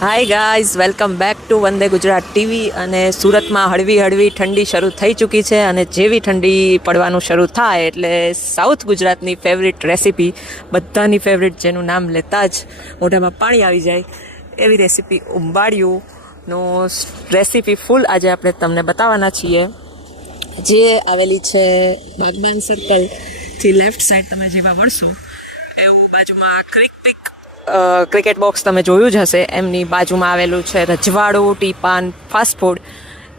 Hi guys welcome back to Vande Gujarat TV અને સુરતમાં હળવી હળવી ઠંડી શરૂ થઈ ચૂકી છે અને જેવી ઠંડી પડવાનું શરૂ થાય એટલે સાઉથ ગુજરાતની ફેવરિટ રેસીપી બધાની ફેવરિટ જેનું નામ લેતા જ મોઢામાં પાણી આવી જાય. એવી રેસીપી ઉંબાડિયુંનો રેસીપી ફૂલ આજે આપણે તમને બતાવવાના છીએ. જે આવેલી છે બાગબાન સર્કલથી લેફ્ટ સાઈડ તમે જેવા વળશો, એવું બાજુમાં ક્રિક પિક ક્રિકેટ બોક્સ તમે જોયું જ હશે. એમની બાજુમાં આવેલું છે રજવાડું, ટીપાન ફાસ્ટ ફૂડ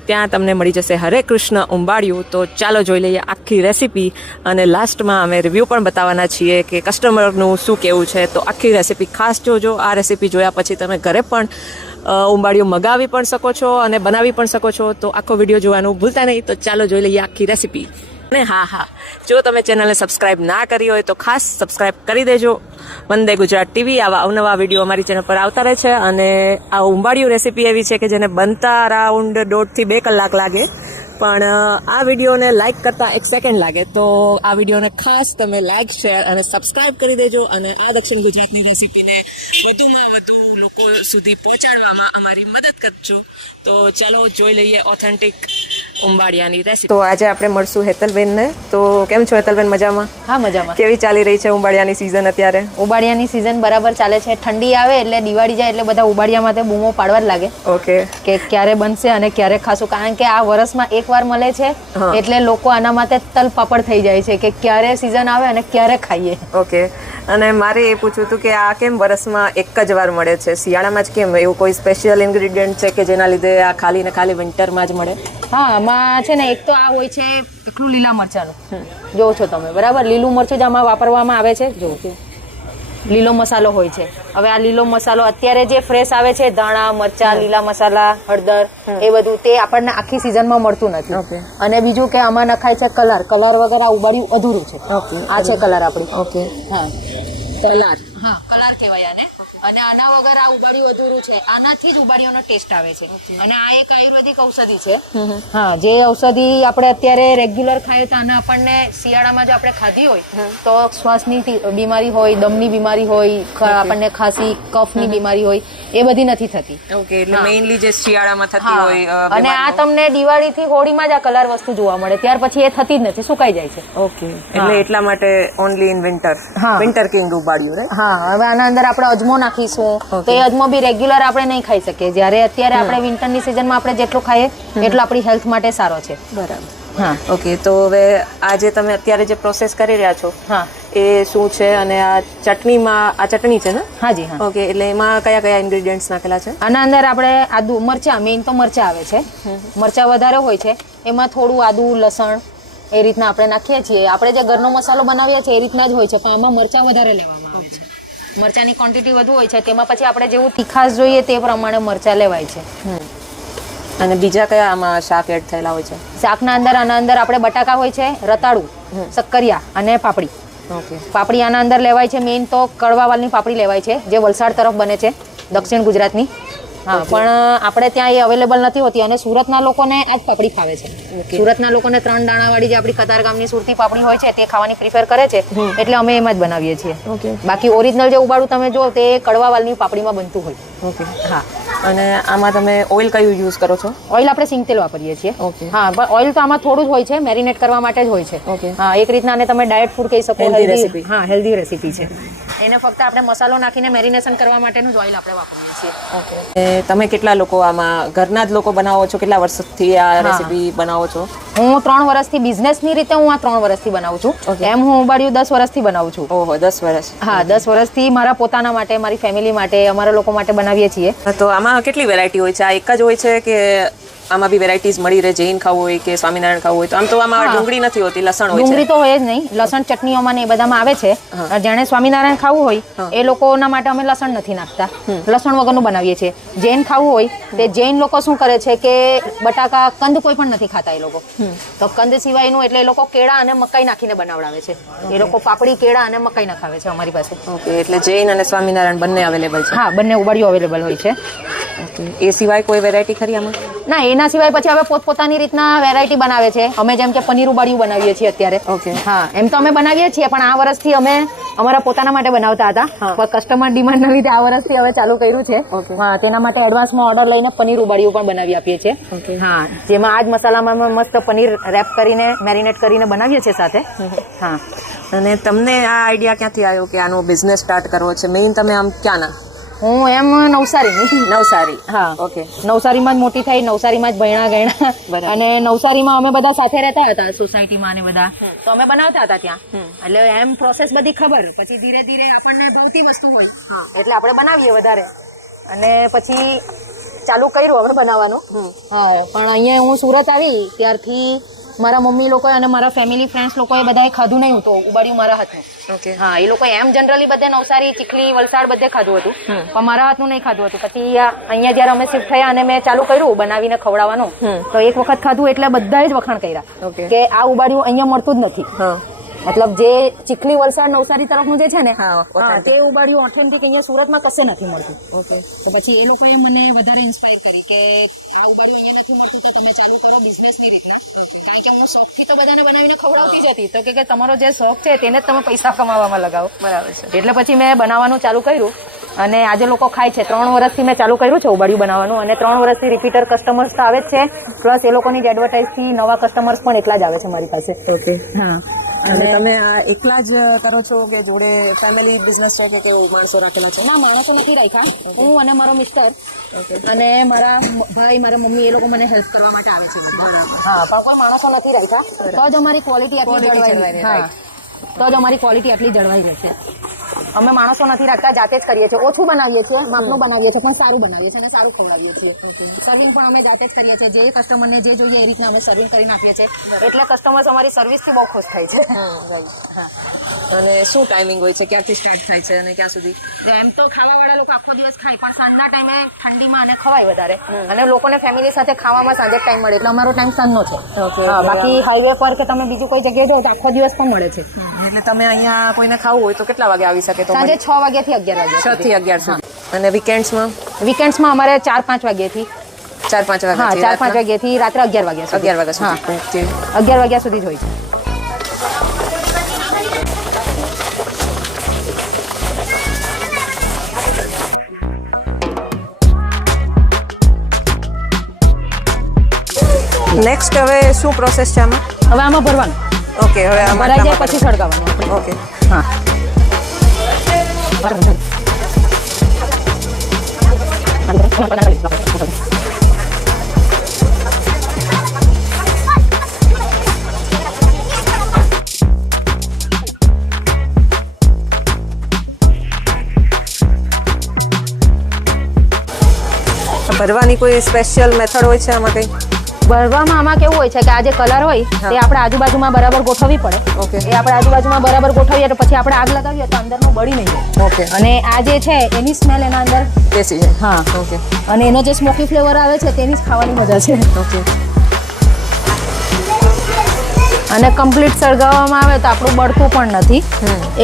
ત્યાં તમને મળી જશે હરે કૃષ્ણ ઉંબાડિયું. તો ચાલો જોઈ લઈએ આખી રેસીપી અને લાસ્ટમાં અમે રિવ્યૂ પણ બતાવવાના છીએ કે કસ્ટમરનું શું કેવું છે. તો આખી રેસીપી ખાસ જોજો. આ રેસીપી જોયા પછી તમે ઘરે પણ ઉંબાડિયું મગાવી પણ શકો છો અને બનાવી પણ શકો છો. તો આખો વીડિયો જોવાનું ભૂલતા નહીં. તો ચાલો જોઈ લઈએ આખી રેસીપી અને હા હા. જો તમે ચેનલને સબસ્ક્રાઇબ ના કરી હોય તો ખાસ સબસ્ક્રાઇબ કરી દેજો. વંદે ગુજરાત ટીવી આવા અવનવા વીડિયો અમારી ચેનલ પર આવતા રહે છે અને આ ઉંબાડિયું રેસીપી એવી છે કે જેને બનતા અરાઉન્ડ દોઢથી બે કલાક લાગે. પણ આ વિડીયોને લાઇક કરતાં એક સેકન્ડ લાગે. તો આ વિડીયોને ખાસ તમે લાઇક શેર અને સબસ્ક્રાઇબ કરી દેજો અને આ દક્ષિણ ગુજરાતની રેસીપીને વધુમાં વધુ લોકો સુધી પહોંચાડવામાં અમારી મદદ કરજો. તો ચાલો જોઈ લઈએ ઓથેન્ટિક ઉંબાડિયાની રેસીપી તો આજે આપણે મળશું હેતલબેનને. તો કેમ છો હેતલબેન મજામાં? હા મજામાં. કેવી ચાલી રહી છે ઉંબાડિયાની સિઝન અત્યારે? ઉંબાડિયાની સિઝન બરાબર ચાલે છે. ઠંડી આવે એટલે દિવાળી જાય એટલે બધા ઉબાડિયા માટે બૂમો પાડવા જ લાગે. ઓકે. કે ક્યારે બનશે અને ક્યારે ખાશું. કારણ કે આ વર્ષમાં એકવાર મળે છે એટલે લોકો આના માટે તલ પાપડ થઈ જાય છે કે ક્યારે સિઝન આવે અને ક્યારે ખાઈએ. ઓકે. અને મારે એ પૂછવું હતું કે આ કેમ વરસમાં એક જ વાર મળે છે? શિયાળામાં જ કેમ? એવું કોઈ સ્પેશિયલ ઇન્ગ્રીડિયન્ટ છે કે જેના લીધે આ ખાલી ને ખાલી વિન્ટરમાં જ મળે? હા આમાં છે ને એક તો આ હોય છે એકલું લીલા મરચાનું. જોવો છો તમે. બરાબર? લીલું મરચું જ આમાં વાપરવામાં આવે છે? જો લીલો મસાલો હોય છે. હવે આ લીલો મસાલો અત્યારે જે ફ્રેશ આવે છે ધાણા મરચા લીલા મસાલા હળદર એ બધું તે આપણને આખી સિઝનમાં મળતું નથી. અને બીજું કે આમાં નખાય છે કલર. કલર વગર આ ઉબાડ્યું અધૂરું છે. આ છે કલર આપણી. ઓકે. હા. કલર. હા કલર કહેવાય આને. અને આના વગર આ ઉબાડ્યું અધૂરું છે. આનાથી જ ઉબાડીઓનો ટેસ્ટ આવે છે. અને આ એક આયુર્વેદિક ઔષધિ છે. હા જે ઔષધિ આપણે અત્યારે રેગ્યુલર ખાઈએ તો આને આપણને શિયાળામાં જો આપણે ખાધી હોય તો શ્વાસની બીમારી હોય દમની બીમારી હોય આપણને ખાંસી કફની બીમારી હોય એ બધી નથી થતી. ઓકે એટલે મેઇનલી જે શિયાળામાં થતી હોય અને આ તમને દિવાળી થી હોળીમાં જ આ કલર વસ્તુ જોવા મળે. ત્યાર પછી એ થતી જ નથી સુકાઈ જાય છે. ઓકે એટલે એટલા માટે ઓનલી ઇન વિન્ટર હા. વિન્ટર કિંગ ઉબાડિયું રાઈટ હા હવે આના અંદર આપણે અજમો નાખીશું. તો એ અજમો બી રેગ્યુલર આપણે નહીં ખાઈ શકીએ. જ્યારે અત્યારે આપણે વિન્ટરની સિઝનમાં આપણે જેટલું ખાઈએ એટલું આપણી હેલ્થ માટે સારો છે. બરાબર. હા. ઓકે તો હવે આજે તમે અત્યારે જે પ્રોસેસ કરી રહ્યા છો હા. એ શું છે? અને આ ચટણીમાં આ ચટણી છે ને? હાજી હા. ઓકે એટલે એમાં કયા કયા ઇન્ગ્રેડિયન્ટ્સ નાખેલા છે? આના અંદર આપણે આદુ મરચા મેઇન તો મરચા આવે છે. મરચા વધારે હોય છે. એમાં થોડું આદુ લસણ એ રીતના આપણે નાખીએ છીએ. આપણે જે ઘરનો મસાલો બનાવીએ છીએ એ રીતના જ હોય છે પણ આમાં મરચા વધારે લેવામાં આવે છે. મરચાની ક્વોન્ટિટી વધુ હોય છે તેમાં પછી આપણે જેવું તીખાશ જોઈએ તે પ્રમાણે મરચાં લેવાય છે. અને બીજા કયા આમાં શાક એડ થયેલા હોય છે? શાકના અંદર આના અંદર આપણે બટાકા હોય છે રતાળું શક્કરિયા અને પાપડી. ઓકે. પાપડી આના અંદર લેવાય છે મેઇન તો કડવાવાલની પાપડી લેવાય છે જે વલસાડ તરફ બને છે દક્ષિણ ગુજરાતની. હા પણ આપણે ત્યાં એ અવેલેબલ નથી હોતી અને સુરતના લોકોને આ જ પાપડી ખાવે છે. સુરતના લોકોને ત્રણ દાણાવાળી જે આપણી કતારગામની સુરતી પાપડી હોય છે તે ખાવાની પ્રિફર કરે છે એટલે અમે એમાં જ બનાવીએ છીએ. બાકી ઓરિજિનલ જે ઉબાડું તમે જો તે કડવાવાલની પાપડીમાં બનતું હોય. ઓકે. હા. અને આમાં તમે ઓઇલ કયું યુઝ કરો છો? ઓઇલ આપણે સિંગ તેલ વાપરીએ છીએ. ઓકે. હા પણ ઓઇલ તો આમાં થોડું જ હોય છે મેરિનેટ કરવા માટે જ હોય છે. ઓકે. હા એક રીતના અને તમે ડાયટ ફૂડ કહી શકો હેલ્ધી હા હેલ્ધી રેસીપી છે. એને ફક્ત આપણે મસાલો નાખીને મેરિનેશન કરવા માટેનું જ ઓઇલ આપણે વાપરીએ છીએ. ઓકે તમે કેટલા લોકો આમાં ઘરના જ લોકો બનાવો છો? કેટલા વર્ષથી આ રેસીપી બનાવો છો? હું ત્રણ વર્ષથી બિઝનેસની રીતે હું આ ત્રણ વર્ષથી બનાવું છું. એમ હું ઉબાડ્યું દસ વર્ષથી બનાવું છું. ઓહો દસ વર્ષ. હા દસ વર્ષથી મારા પોતાના માટે મારી ફેમિલી માટે અમારા લોકો માટે બનાવીએ છીએ. તો આમાં કેટલી વેરાયટી હોય છે? આ એક જ હોય છે કે આમાં બી વેરાયટીઝ મળી રહે જૈન ખાવું હોય કે સ્વામિનારાયણ ખાવું હોય તો આમ તો આમાં. ડુંગળી નથી હોતી લસણ હોય ડુંગળી તો હોય જ નહીં. લસણ ચટણીઓમાં ને એ બધામાં આવે છે. જેણે સ્વામિનારાયણ ખાવું હોય એ લોકોના માટે અમે લસણ નથી નાખતા. લસણ વગરનું બનાવીએ છીએ. જૈન ખાવું હોય તે જૈન લોકો શું કરે છે કે બટાકા કંદ કોઈ પણ નથી ખાતા એ લોકો. તો કંદ સિવાયનું એટલે એ લોકો કેળા અને મકાઈ નાખીને બનાવડાવે છે. એ લોકો પાપડી કેળા અને મકાઈ નખાવે છે અમારી પાસે. ઓકે એટલે જૈન અને સ્વામિનારાયણ બંને અવેલેબલ છે. હા બંને ઉબાડિયું અવેલેબલ હોય છે. ઓકે. એ સિવાય કોઈ વેરાયટી ખરી આમાં? ના એના સિવાય પછી હવે પોતપોતાની રીતના વેરાયટી બનાવે છે. અમે જેમ કે પનીર ઉબાડિયું બનાવીએ છીએ અત્યારે. ઓકે હા એમ તો અમે બનાવીએ છીએ પણ આ વર્ષથી અમે અમારા પોતાના માટે બનાવતા હતા. પણ કસ્ટમર ડિમાન્ડના લીધે આ વર્ષથી હવે ચાલુ કર્યું છે. હા તેના માટે એડવાન્સમાં ઓર્ડર લઈને પનીર ઉબાડિયું પણ બનાવી આપીએ છીએ. હા જેમાં આ જ મસાલામાં મસ્ત પનીર રેપ કરીને મેરિનેટ કરીને બનાવીએ છીએ સાથે. હા. અને તમને આ આઈડિયા ક્યાંથી આવ્યો કે આનો બિઝનેસ સ્ટાર્ટ કરવો છે? મેઇન તમે આમ ક્યાંના? હું એમ નવસારીની નવસારી હા. ઓકે નવસારીમાં જ મોટી થઈ નવસારીમાં જ ભણ્યા ગયણા બરાબર. અને નવસારીમાં અમે બધા સાથે રહેતા હતા સોસાયટીમાં ને બધા. તો અમે બનાવતા હતા ત્યાં. એટલે એમ પ્રોસેસ બધી ખબર. પછી ધીરે ધીરે આપણને ભાવતી વસ્તુ હોય. એટલે આપણે બનાવીએ વધારે. અને પછી ચાલુ કર્યું હવે બનાવવાનું. હા પણ અહીંયા હું સુરત આવી ત્યારથી મારા મમ્મી લોકોએ અને મારા ફેમિલી ફ્રેન્ડ્સ લોકોએ બધાએ ખાધું નહીં તો ઉબાડ્યું મારા હાથનું. ઓકે હા એ લોકો એમ જનરલી બધે નવસારી ચીખલી વલસાડ બધે ખાધું હતું. પણ મારા હાથનું નહીં ખાધું હતું. પછી અહીંયા જ્યારે અમે શિફ્ટ થયા અને મેં ચાલુ કર્યું બનાવીને ખવડાવવાનું તો એક વખત ખાધું એટલે બધાએ જ વખાણ કર્યા કે આ ઉબાડ્યું અહીંયા મળતું જ નથી. હા. મતલબ જે ચીખલી વલસાડ નવસારી તરફનું જે છે ને હા, તે ઉબાડ્યું ઓથેન્ટિક અહીંયા સુરતમાં કશે નથી મળતું. ઓકે. તો પછી એ લોકોએ મને વધારે ઇન્સ્પાયર કરી કે આ ઉબાડ્યું અહીંયા નથી મળતું તો તમે ચાલુ કરો બિઝનેસની રીતના. કારણ કે હું શોખથી તો બધાને બનાવીને ખવડાવતી જ હતી. તો કે કે તમારો જે શોખ છે તેને જ તમે પૈસા કમાવામાં લગાવો. બરાબર છે. એટલે પછી મેં બનાવવાનું ચાલુ કર્યું. અને આજે લોકો ખાય છે. ત્રણ વર્ષથી મેં ચાલુ કર્યું છે ઉબાડિયું બનાવવાનું. અને ત્રણ વર્ષથી રિપીટર કસ્ટમર્સ તો આવે જ છે. પ્લસ એ લોકોની એડવર્ટાઇઝથી નવા કસ્ટમર્સ પણ એટલા જ આવે છે મારી પાસે. ઓકે. હા. અને તમે આ એકલા જ કરો છો કે જોડે ફેમિલી બિઝનેસ છે કે કેવું માણસો રાખેલા છે? ના માણસો નથી રાખ્યા. હું અને મારો મિસ્ટર અને મારા ભાઈ મારા મમ્મી એ લોકો મને હેલ્પ કરવા માટે આવે છે. હા. પણ માણસો નથી રાખ્યા. તો જ અમારી ક્વોલિટી આટલી જળવાઈ રહે, હા. તો જ અમારી ક્વોલિટી આટલી જળવાઈ રહેશે. અમે માણસો નથી રાખતા જાતે જ કરીએ છીએ. ઓછું બનાવીએ છીએ માપનું બનાવીએ છીએ પણ સારું બનાવીએ છીએ અને સારું ખવડાવીએ છીએ. સર્વિંગ પણ અમે જાતે જ કરીએ છીએ. જે કસ્ટમરને જે જોઈએ એ રીતના અમે સર્વિંગ કરીને આપીએ છીએ. એટલે કસ્ટમર્સ અમારી સર્વિસથી બહુ ખુશ થાય છે. અને શું ટાઈમિંગ હોય છે? ક્યાંથી સ્ટાર્ટ થાય છે અને ક્યાં સુધી? એમ તો ખાવાવાળા લોકો આખો દિવસ ખાય પણ સાંજના ટાઈમે ઠંડીમાં અને ખવાય વધારે. અને લોકોને ફેમિલી સાથે ખાવામાં સાંજે ટાઈમ મળે. એટલે અમારો ટાઈમ સાંજનો છે. બાકી હાઈવે પર કે તમે બીજું કોઈ જગ્યાએ જાઓ તો આખો દિવસ પણ મળે છે. એટલે તમે અહીંયા કોઈને ખાવું હોય તો કેટલા વાગે આવી શકે? તો સાંજે છ વાગ્યાથી અગિયાર છ વાગ્યા થી અગિયાર સુધી. અને વીકેન્ડ્સમાં વીકેન્ડ્સમાં અમારે ચાર પાંચ વાગ્યાથી. ચાર પાંચ વાગ્યા હા ચાર પાંચ વાગ્યાથી રાત્રે અગિયાર વાગ્યા અગિયાર વાગ્યા સુધી. અગિયાર વાગ્યા સુધી જ હોય છે. નેક્સ્ટ હવે શું પ્રોસેસ છે આમાં? હવે આમાં ભરવાનું. ઓકે હવે આ ભરાઈ જાય પછી સળગાવવાનું. ઓકે. હા. ભરવાની કોઈ સ્પેશિયલ મેથડ હોય છે આમાં કંઈ? ભરવામાં આમાં કેવું હોય છે કે આ જે કલર હોય તે આપણે આજુબાજુમાં બરાબર ગોઠવવી પડે. ઓકે. એ આપણે આજુબાજુમાં બરાબર ગોઠવીએ તો પછી આપણે આગ લગાવીએ તો અંદરનું બળી નહીં જાય. ઓકે. અને આ જે છે એની સ્મેલ એના અંદર બેસી જાય હા. ઓકે. અને એનો જે સ્મોકી ફ્લેવર આવે છે તેની જ ખાવાની મજા છે. ઓકે. અને કમ્પ્લીટ સળગાવવામાં આવે તો આપણું બળતું પણ નથી.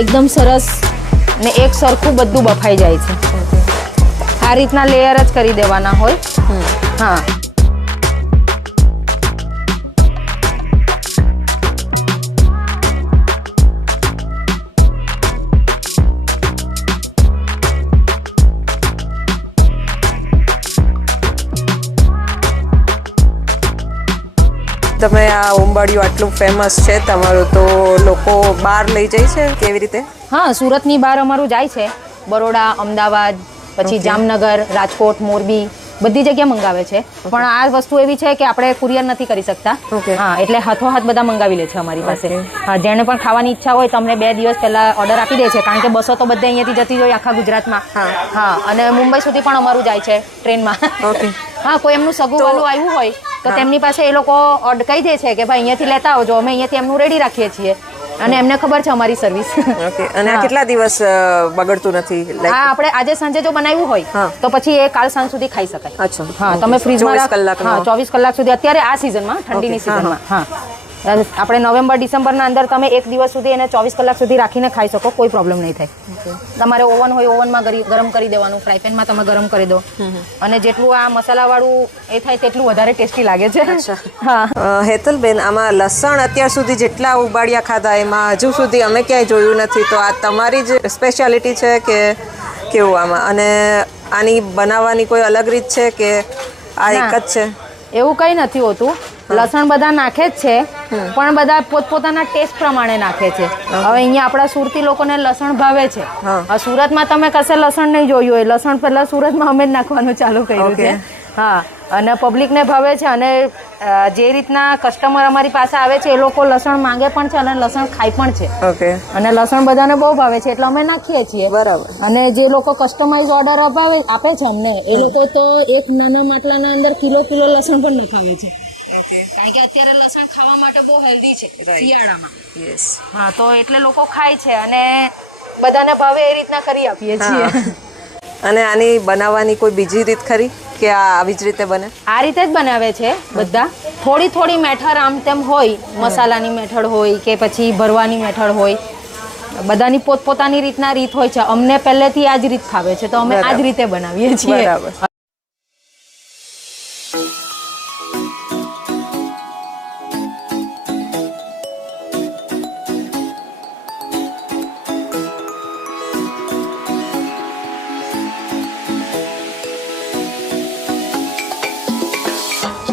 એકદમ સરસ ને એક સરખું બધું બફાઈ જાય છે. આ રીતના લેયર જ કરી દેવાના હોય. હા. તમે આ ઉંબાડિયું આટલું ફેમસ છે તમારું તો લોકો બહાર લઈ જાય છે કેવી રીતે? હા સુરતની બહાર અમારું જાય છે. બરોડા અમદાવાદ પછી જામનગર રાજકોટ મોરબી બધી જગ્યા મંગાવે છે. પણ આ વસ્તુ એવી છે કે આપણે કુરિયર નથી કરી શકતા. હા એટલે હાથો હાથ બધા મંગાવી લે છે અમારી પાસે. હા જેને પણ ખાવાની ઈચ્છા હોય તમને બે દિવસ પહેલા ઓર્ડર આપી દે છે કારણ કે બસો તો બધે અહીંયાથી જતી હોય આખા ગુજરાતમાં. હા. હા અને મુંબઈ સુધી પણ અમારું જાય છે ટ્રેનમાં. હા કોઈ એમનું સગું વાલું આવ્યું હોય તો તેમની પાસે એ લોકો અડકાઈ દે છે કે ભાઈ અહીંયાથી લેતા આવજો. અમે અહીંયાથી એમનું રેડી રાખીએ છીએ. અને એમને ખબર છે અમારી સર્વિસ ઓકે અને આ કેટલા દિવસ બગડતું નથી? હા આપણે આજે સાંજે જો બનાવ્યું હોય તો પછી એ કાલ સાંજ સુધી ખાઈ શકાય. અચ્છા. હા તમે ફ્રીજમાં 24 કલાક હા ચોવીસ કલાક સુધી. અત્યારે આ સિઝનમાં ઠંડીની સીઝનમાં સિઝનમાં હા. આપણે નવેમ્બર ડિસેમ્બરના અંદર તમે એક દિવસ સુધી એને ચોવીસ કલાક સુધી રાખીને ખાઈ શકો કોઈ પ્રોબ્લેમ નહીં થાય. તમારે ઓવન હોય ઓવનમાં ગરમ કરી દેવાનું ફ્રાય પેનમાં તમે ગરમ કરી દો. અને જેટલું આ મસાલાવાળું એ થાય તેટલું વધારે ટેસ્ટી લાગે છે. હા. હેતલબેન આમાં લસણ અત્યાર સુધી જેટલા ઉબાડિયા ખાધા એમાં હજુ સુધી અમે ક્યાંય જોયું નથી. તો આ તમારી જ સ્પેશિયાલિટી છે કે કેવું આમાં? અને આની બનાવવાની કોઈ અલગ રીત છે કે આ એક જ છે? એવું કંઈ નથી હોતું. લસણ બધા નાખે જ છે પણ બધા પોતપોતાના ટેસ્ટ પ્રમાણે નાખે છે. હવે અહીંયા આપણા સુરતી લોકોને લસણ ભાવે છે. સુરતમાં તમે કશે લસણ નહીં જોયું હોય. લસણ પહેલા સુરતમાં અમે જ નાખવાનું ચાલુ કર્યું છે. હા અને પબ્લિકને ભાવે છે અને જે રીતના કસ્ટમર અમારી પાસે આવે છે એ લોકો લસણ માંગે પણ છે અને લસણ ખાય પણ છે. ઓકે. અને લસણ બધાને બહુ ભાવે છે એટલે અમે નાખીએ છીએ. બરાબર. અને જે લોકો કસ્ટમાઇઝ ઓર્ડર અપાવે આપે છે અમને. એ લોકો તો એક નાના માટલાના અંદર કિલો કિલો લસણ પણ નખાવે છે. કારણ કે અત્યારે લસણ ખાવા માટે બહુ હેલ્ધી છે શિયાળામાં. યસ હા તો એટલે લોકો ખાય છે અને બધાને ભાવે એ રીતના કરી આપીએ છીએ. અને આની બનાવવાની કોઈ બીજી રીત ખરી કે આ આવી જ રીતે બને? આ રીતે જ બનાવે છે બધા. થોડી થોડી મેઠળ આમ તેમ હોય મસાલાની મેઠળ હોય કે પછી ભરવાની મેઠળ હોય બધાની પોતપોતાની રીતના રીત હોય છે. અમને પહેલેથી આ જ રીત ખાવે છે તો અમે આ જ રીતે બનાવીએ છીએ. બરાબર.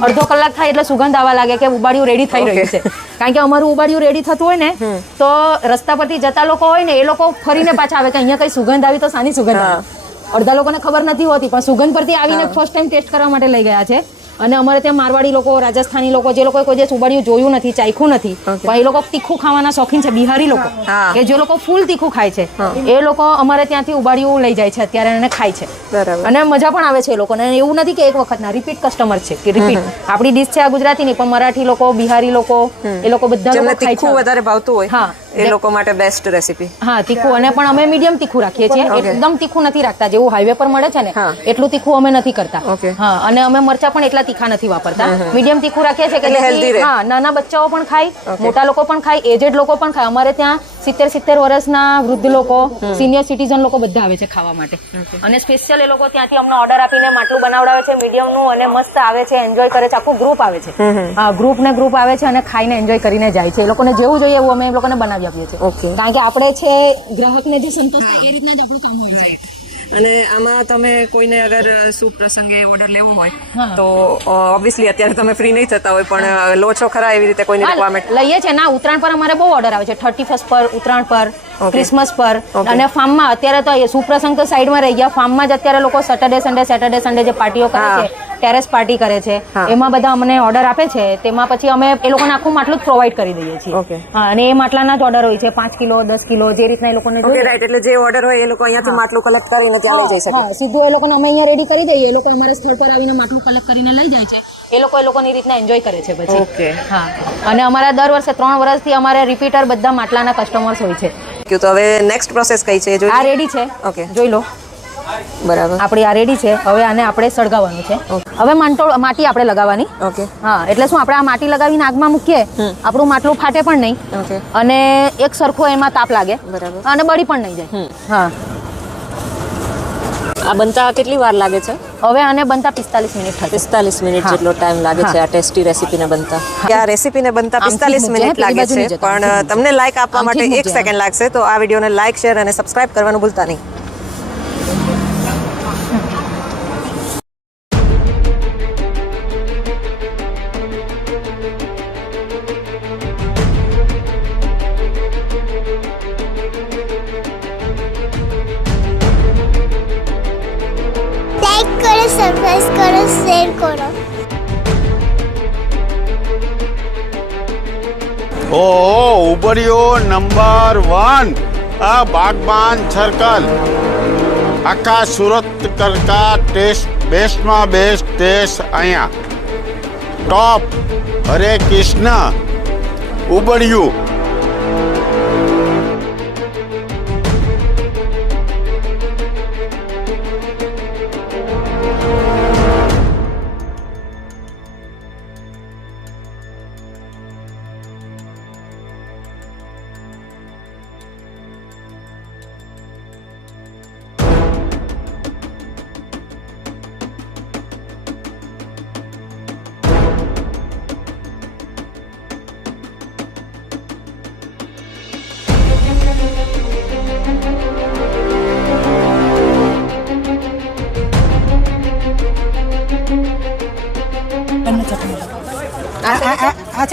અડધો કલાક થાય એટલે સુગંધ આવવા લાગે કે ઉબાડિયું રેડી થઈ રહ્યું છે. કારણ કે અમારું ઉબાડિયું રેડી થતું હોય ને તો રસ્તા પરથી જતા લોકો હોય ને એ લોકો ફરીને પાછા આવે કે અહીંયા કઈ સુગંધ આવી તો સાની સુગંધ અડધા લોકોને ખબર નથી હોતી પણ સુગંધ પરથી આવીને ફર્સ્ટ ટાઈમ ટેસ્ટ કરવા માટે લઈ ગયા છે. અને અમારે ત્યાં મારવાડી લોકો રાજસ્થાની લોકો જે લોકોએ કોઈ દિવસ સુબાડિયું જોયું નથી ચાખ્યું નથી પણ એ લોકો તીખું ખાવાના શોખીન છે બિહારી લોકો. કે જે લોકો ફૂલ તીખું ખાય છે. એ લોકો અમારે ત્યાંથી ઉબાડિયું લઈ જાય છે અત્યારે અને ખાય છે. અને મજા પણ આવે છે એ લોકોને. એવું નથી કે એક વખતના રિપીટ કસ્ટમર છે કે રિપીટ આપણી ડીશ છે આ ગુજરાતીની પણ મરાઠી લોકો બિહારી લોકો એ લોકો બધા તીખું વધારે ભાવતું હોય. હા. એ લોકો માટે બેસ્ટ રેસીપી હા તીખું. અને પણ અમે મીડિયમ તીખું રાખીએ છીએ. એકદમ તીખું નથી રાખતા. જેવું હાઈવે પર મળે છે ને એટલું તીખું અમે નથી કરતા. હા અને અમે મરચા પણ એટલા તીખા નથી વાપરતા. મીડિયમ તીખું રાખીએ છીએ કે. હા નાના બચ્ચાઓ પણ ખાય મોટા લોકો પણ ખાય એજેડ લોકો પણ ખાય. અમારે ત્યાં સિત્તેર સિત્તેર વર્ષના વૃદ્ધ લોકો સિનિયર સિટીઝન લોકો બધા આવે છે ખાવા માટે. અને સ્પેશિયલ એ લોકો ત્યાંથી અમને ઓર્ડર આપીને માટલું બનાવડાવે છે મીડિયમનું અને મસ્ત આવે છે એન્જોય કરે છે. આખું ગ્રુપ આવે છે. ગ્રુપ ને ગ્રુપ આવે છે અને ખાઈને એન્જોય કરીને જાય છે. એ લોકોને જેવું જોઈએ એવું અમે એ લોકોને બનાવી આપીએ છીએ. કારણ કે આપણે છે ગ્રાહકને જે સંતોષ થાય એ રીતના જ આપણું કામ હોય છે. અને આમાં તમે કોઈને અગર શુભ પ્રસંગે ઓર્ડર લેવો હોય તો ઓબ્વિયસલી અત્યારે તમે ફ્રી નહીં થતા હોય પણ લો છો ખરા એવી રીતે કોઈને રિક્વાયરમેન્ટ લઈએ છે ના ઉત્તરાયણ પર અમારે બહુ ઓર્ડર આવે છે. થર્ટી ફર્સ્ટ પર ઉત્તરાયણ પર ક્રિસમસ પર. અને ફાર્મમાં અત્યારે તો સુપ્રસંગ તો સાઈડમાં રહી ગયા. ફાર્મમાં જ અત્યારે લોકો સેટરડે સન્ડે સેટરડે સન્ડે જે પાર્ટીઓ કરે છે ટેરેસ પાર્ટી કરે છે. એમાં બધા અમને ઓર્ડર આપે છે. તેમાં પછી અમે એ લોકોને આખું માટલું જ પ્રોવાઈડ કરી દઈએ છીએ. અને એ માટલાના જ ઓર્ડર હોય છે. પાંચ કિલો દસ કિલો જે રીતના એ લોકોને રાઈટ એટલે જે ઓર્ડર હોય એ લોકો અહીંયાથી માટલું કલેક્ટ કરીને ત્યાં લઈ જઈ શકે. સીધું એ લોકોને અમે અહીંયા રેડી કરી દઈએ. એ લોકો અમારા સ્થળ પર આવીને માટલું કલેક્ટ કરીને લઈ જાય છે. એ લોકો એ લોકોની રીતના એન્જોય કરે છે પછી. ઓકે હા. અને અમારા દર વર્ષે ત્રણ વર્ષથી અમારે રિપીટર બધા માટલાના કસ્ટમર્સ હોય છે. તો હવે નેક્સ્ટ પ્રોસેસ કઈ છે? જો આ રેડી છે. ઓકે જોઈ લો. બરાબર. આપણી આ રેડી છે. હવે આને આપણે સળગાવવાનું છે. હવે માંટો માટી આપણે લગાવવાની. ઓકે. હા એટલે શું આપણે આ માટી લગાવીને આગમાં મૂકીએ? આપણું માટલું ફાટે પણ નહીં. ઓકે. અને એક સરખો એમાં તાપ લાગે. બરાબર. અને બળી પણ નહીં જાય. હા. આ બનતા કેટલી વાર લાગે છે? હવે આને બનતા પિસ્તાલીસ મિનિટ થશે. પિસ્તાલીસ મિનિટ. જેટલો ટાઈમ લાગે છે આ ટેસ્ટી રેસીપીને બનતા. આ રેસીપીને બનતા પિસ્તાલીસ મિનિટ લાગે છે. પણ તમને લાઈક આપવા માટે એક સેકન્ડ લાગશે તો આ વિડીયોને લાઈક શેર અને સબસ્ક્રાઇબ કરવાનું ભૂલતા નહીં. સબસ્ક્રાઇબ કરો શેર કરો ઓહો ઉબર્યો નંબર વન આ બાગબાન સર્કલ આખા સુરત કરતા ટેસ્ટ બેસ્ટમાં બેસ્ટ ટેસ્ટ અહીંયા ટોપ હરે કૃષ્ણ ઉબડ્યું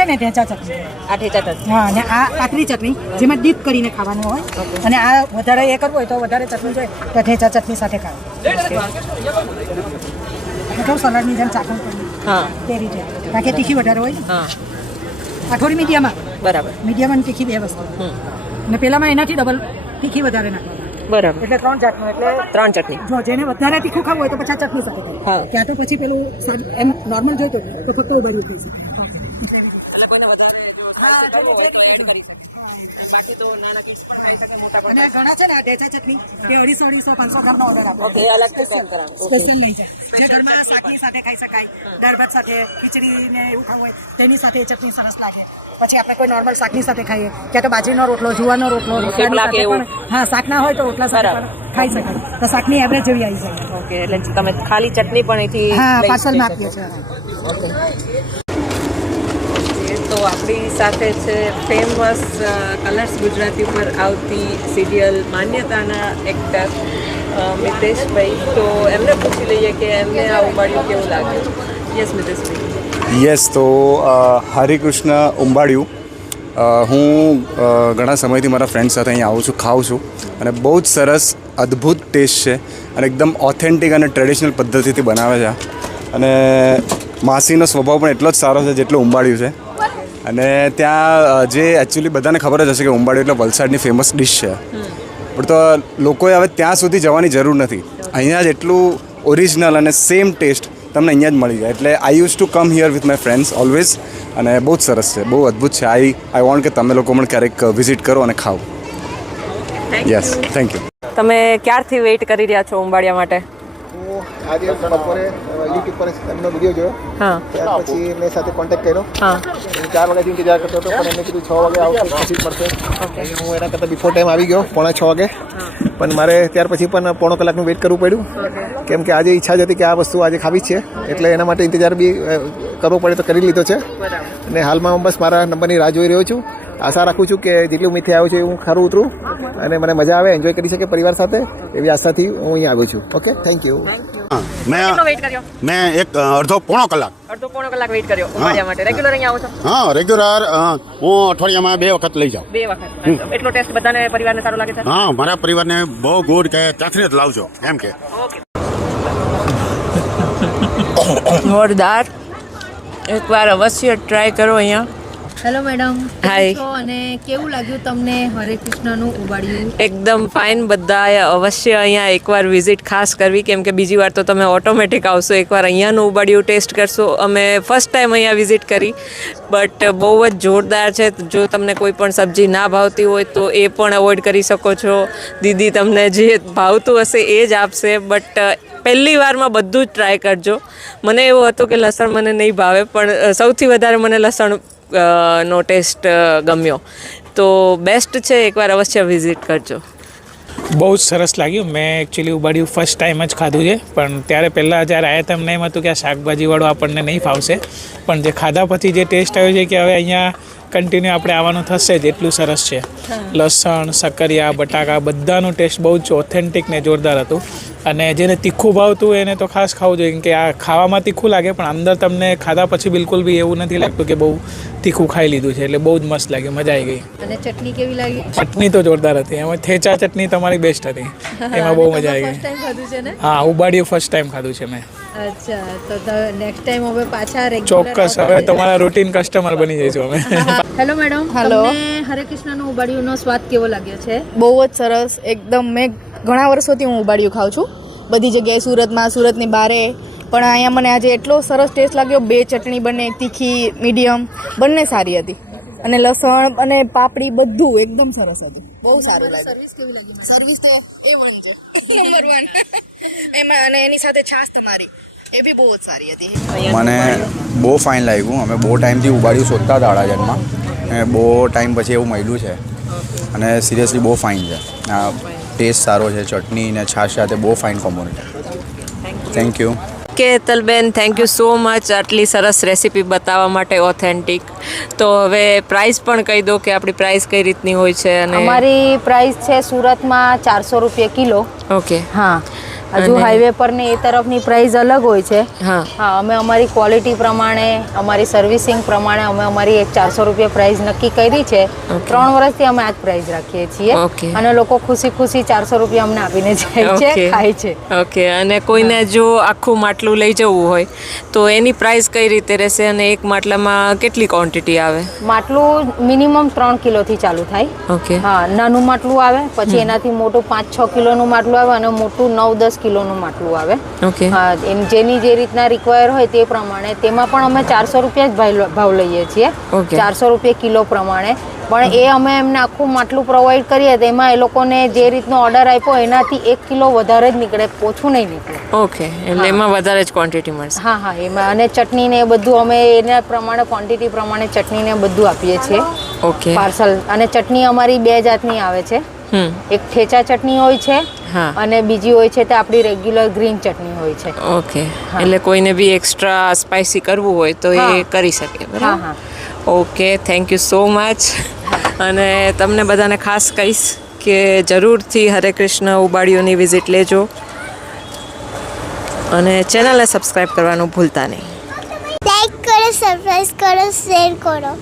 ને ઢેંચા ચટણી. આ ઢેચા ચટણી. હા અને આ પાતળી ચટણી જેમાં ડીપ કરીને ખાવાનું હોય. અને આ વધારે એ કરવું હોય તો વધારે ચટણી જોઈએ તો ઢેચા ચટણી સાથે ખાવ તો સલાડની જેમ ચાખણ કરી હા. તે રીતે. કારણ કે તીખી વધારે હોય હા. આઠોડી મીડિયામાં? બરાબર. મીડિયામાં તીખી બે વસ્તુ. અને પેલામાં એનાથી ડબલ તીખી વધારે નાખવાનું. બરાબર. એટલે ત્રણ ચટણી એટલે ત્રણ ચટણી. જો જેને વધારે તીખું ખાવું હોય તો પછી ચટણી સાથે હા. ત્યાં તો પછી પેલું એમ નોર્મલ જોઈતું તો ફક્ત ઉભરી થઈ શકે ઘણા છે ને આ ઢેચા ચટણી એ અઢીસો અઢીસો પાંચસો ગ્રામનો ઓર્ડર સ્પેશિયલ લઈ જાય જે ઘરમાં શાકની સાથે ખાઈ શકાય દાળ ભાત સાથે ખીચડી ને એવું ખાવું હોય તેની સાથે ચટણી સરસ લાગે. પછી આપણે કોઈ નોર્મલ શાકની સાથે ખાઈએ ક્યાં તો બાજરીનો રોટલો જુવારનો રોટલો હા શાક ના હોય તો રોટલા સાથે ખાઈ શકાય. તો શાકની એવરેજ જેવી આવી જાય. ઓકે એટલે તમે ખાલી ચટણી પણ અહીંથી હા પાર્સલમાં આપીએ છીએ. તો આપણી સાથે છે ફેમસ કલર્સ ગુજરાતી ઉપર આવતી સિરિયલ માન્યતાના એક્ટર મિતેશભાઈ. તો એમને પૂછી લઈએ કે એમને આ ઉંબાડિયું કેવું લાગ્યું યસ મિતેશભાઈ. યસ તો હરિકૃષ્ણ ઉંબાડિયું. હું ઘણા સમયથી મારા ફ્રેન્ડ સાથે અહીં આવું છું, ખાઉં છું. અને બહુ જ સરસ, અદ્ભુત ટેસ્ટ છે અને એકદમ ઓથેન્ટિક અને ટ્રેડિશનલ પદ્ધતિથી બનાવે છે. અને માસીનો સ્વભાવ પણ એટલો જ સારો છે જેટલો ઉંબાડ્યું છે. અને ત્યાં જે એકચ્યુઅલી બધાને ખબર જ હશે કે ઉંબાડિયું એટલે વલસાડની ફેમસ ડિશ છે. પણ તો લોકોએ હવે ત્યાં સુધી જવાની જરૂર નથી. અહીંયા જ એટલું ઓરિજિનલ અને સેમ ટેસ્ટ તમને અહીંયા જ મળી જાય. એટલે I use to come here with my friends always અને બહુ જ સરસ છે. બહુ અદ્ભુત છે. આઈ આઈ વોન્ટ કે તમે લોકો પણ ક્યારેક વિઝિટ કરો અને ખાઓ. યસ થેન્ક યુ તમે ક્યારથી વેઇટ કરી રહ્યા છો ઉંબાડિયા માટે? આજે બપોરે યુટ્યુબ પર એમનો વીડિયો જોયો. હા. ત્યાર પછી મેં સાથે કોન્ટેક્ટ કર્યો. હા. ચાર વાગ્યાથી ઇંતજાર કરતો હતો પણ એમને કીધું છ વાગે આવશે પછી મળશે. હું એના કરતાં બિફોર ટાઈમ આવી ગયો પોણા છ વાગે. પણ મારે ત્યાર પછી પણ પોણો કલાકનું વેઇટ કરવું પડ્યું. કેમ કે આજે ઈચ્છા જ હતી કે આ વસ્તુ આજે ખાવી જ છે. એટલે એના માટે ઇંતજાર બી કરવો પડે તો કરી લીધો છે. અને હાલમાં હું બસ મારા નંબરની રાહ જોઈ રહ્યો છું. આશા રાખું છું કે જેટલું મીઠે આવ્યો છું એ હું ખરું ઉતરું. અને મને મજા આવે એન્જોય કરી શકે પરિવાર સાથે. એવી આશાથી હું અહીંયા આવ્યો છું. ઓકે થેન્ક યુ મેં વેઇટ કર્યો? મેં એક અડધો પોણો કલાક. અડધો પોણો કલાક વેઇટ કર્યો. ઉંબાડિયા માટે. રેગ્યુલર અહીંયા આવો છો? હા રેગ્યુલર હું અઠવાડિયામાં બે વખત લઈ જાઉં. બે વખત. એટલો ટેસ્ટ બધાને પરિવારને સારો લાગે છે? હા મારા પરિવારને બહુ ગુડ કે ચાખીને જ લાવજો એમ કે. જોરદાર એકવાર અવશ્ય ટ્રાય કરો અહીંયા. હેલો મેડમ હાય અને કેવું લાગ્યું તમને હરે કૃષ્ણનું ઉબાડ્યું એકદમ ફાઇન બધાએ અવશ્ય અહીંયા એકવાર વિઝિટ ખાસ કરવી. કેમ કે બીજી વાર તો તમે ઓટોમેટિક આવશો. એકવાર અહીંયાનું ઉબાડ્યું ટેસ્ટ કરશો. અમે ફર્સ્ટ ટાઈમ અહીંયા વિઝિટ કરી. બટ બહુ જ જોરદાર છે. જો તમને કોઈ પણ સબ્જી ના ભાવતી હોય તો એ પણ અવોઇડ કરી શકો છો. દીદી તમને જે ભાવતું હશે એ જ આપશે. બટ પહેલી વારમાં બધું જ ટ્રાય કરજો. મને એવું હતું કે લસણ મને નહીં ભાવે પણ સૌથી વધારે મને લસણ નો ટેસ્ટ ગમ્યો. તો બેસ્ટ છે એકવાર અવશ્ય વિઝિટ કરજો. બહુ જ સરસ લાગ્યું. મેં એકચ્યુઅલી ઉબાડિયું ફર્સ્ટ ટાઈમ જ ખાધું છે. પણ ત્યારે પહેલાં જ્યારે આવ્યા તમને એમ હતું કે આ શાકભાજીવાળું આપણને નહીં ફાવશે. પણ જે ખાધા પછી જે ટેસ્ટ આવ્યો છે કે હવે અહીંયા કન્ટિન્યુ આપણે આવવાનું થશે જ. એટલું સરસ છે. લસણ સકરિયા બટાકા બધાનું ટેસ્ટ બહુ જ ઓથેન્ટિક ને જોરદાર હતું. અને જેને તીખું ભાવતું એને તો ખાસ ખાવું જોઈએ. કે આ ખાવામાં તીખું લાગે પણ અંદર તમને ખાધા પછી બિલકુલ બી એવું નથી લાગતું કે બહુ તીખું ખાઈ લીધું છે. એટલે બહુ જ મસ્ત લાગ્યું. મજા આવી ગઈ. અને ચટણી કેવી લાગી? ચટણી તો જોરદાર હતી. એમાં થેચા ચટણી તમારી બેસ્ટ હતી. એમાં બહુ મજા આવી ગઈ. હા ઉબાડિયું ફર્સ્ટ ટાઈમ ખાધું છે મેં. અચ્છા તો નેક્સ્ટ ટાઈમ હવે પાછા રેગ્યુલર ચોક્કસ હવે તમારા રૂટીન કસ્ટમર બની જઈશું અમે. Hello madam. તમને હરે કૃષ્ણનો ઉબાડિયુંનો સ્વાદ કેવો લાગ્યો છે? બહુ જ સરસ. એકદમ મેં ઘણા વર્ષોથી હું ઉબાડિયું ખાઉં છું. બધી જગ્યાએ સુરતમાં સુરતની બારે. પણ અહીંયા મને આજે એટલો સરસ ટેસ્ટ લાગ્યો. બે ચટણી બંને તીખી મીડિયમ બંને સારી હતી. અને લસણ અને પાપડી બધું એકદમ સરસ હતું. બહુ સારું લાગ્યું. સર્વિસ તો એ વન છે. નંબર વન એમાં અને એની સાથે છાશ તમારી. એ બી બહુ જ સારી હતી. મને બહુ ફાઇન લાગ્યું. અમે બહુ ટાઈમથી ઉબાડિયું શોધતા હતા અડાજણમાં. અને બહુ ટાઈમ પછી એવું મળ્યું છે. અને સિરિયસલી બહુ ફાઇન છે. આ ટેસ્ટ સારો છે. ચટણી ને છાશ સાથે બહુ ફાઇન કોમ્બોનેટ થેન્ક યુ કે તલબેન થેન્ક યુ સો મચ આટલી સરસ રેસીપી બતાવવા માટે ઓથેન્ટિક તો હવે પ્રાઇસ પણ કહી દો કે આપણી પ્રાઇસ કઈ રીતની હોય છે અને અમારી પ્રાઇસ છે સુરતમાં ચારસો રૂપિયા કિલો. ઓકે હા. હજુ હાઈવે પર ને એ તરફની પ્રાઇસ અલગ હોય છે. હા. અમે અમારી ક્વોલિટી પ્રમાણે અમારી સર્વિસિંગ પ્રમાણે અમે અમારી એક ચારસો રૂપિયા પ્રાઇસ નક્કી કરી છે. ત્રણ વર્ષથી અમે આ જ પ્રાઇસ રાખીએ છીએ. અને લોકો ખુશી ખુશી ચારસો રૂપિયા અમને આપીને જાય છે ખાય છે. ઓકે અને કોઈને જો આખું માટલું લઈ જવું હોય તો એની પ્રાઇસ કઈ રીતે રહેશે અને એક માટલામાં કેટલી ક્વોન્ટિટી આવે? માટલું મિનિમમ ત્રણ કિલોથી ચાલુ થાય. ઓકે હા નાનું માટલું આવે પછી એનાથી મોટું પાંચ છ કિલોનું માટલું આવે અને મોટું નવ દસ કિલોનું માટલું આવે. ઓકે. એમ જેની જે રીતના રિક્વાયર હોય તે પ્રમાણે તેમાં પણ અમે ચારસો રૂપિયા જ ભાવ લઈએ છીએ. ચારસો રૂપિયા કિલો પ્રમાણે. પણ એ અમે એમને આખું માટલું પ્રોવાઈડ કરીએ તો એમાં એ લોકોને જે રીતનો ઓર્ડર આપ્યો એનાથી એક કિલો વધારે જ નીકળે ઓછું નહીં નીકળે. ઓકે. એટલે એમાં વધારે જ ક્વોન્ટિટી મળશે. હા હા. એમાં અને ચટણી ને એ બધું અમે એના પ્રમાણે ક્વોન્ટિટી પ્રમાણે ચટણી ને બધું આપીએ છીએ. ઓકે. પાર્સલ. અને ચટણી અમારી બે જાતની આવે છે. એક ઠેચા ચટણી હોય છે હા. અને બીજી હોય છે તે આપણી રેગ્યુલર ગ્રીન ચટણી હોય છે. ઓકે. એટલે કોઈને બી એક્સ્ટ્રા સ્પાઇસી કરવું હોય તો એ કરી શકે બરાબર? હા okay thank you so much અને તમને બધાને ખાસ કહીશ કે જરૂરથી હરે કૃષ્ણ ઉબાડીઓની વિઝિટ લેજો. અને ચેનલને સબસ્ક્રાઈબ કરવાનું ભૂલતા નહીં. લાઈક કરો સબસ્ક્રાઈબ કરો શેર કરો.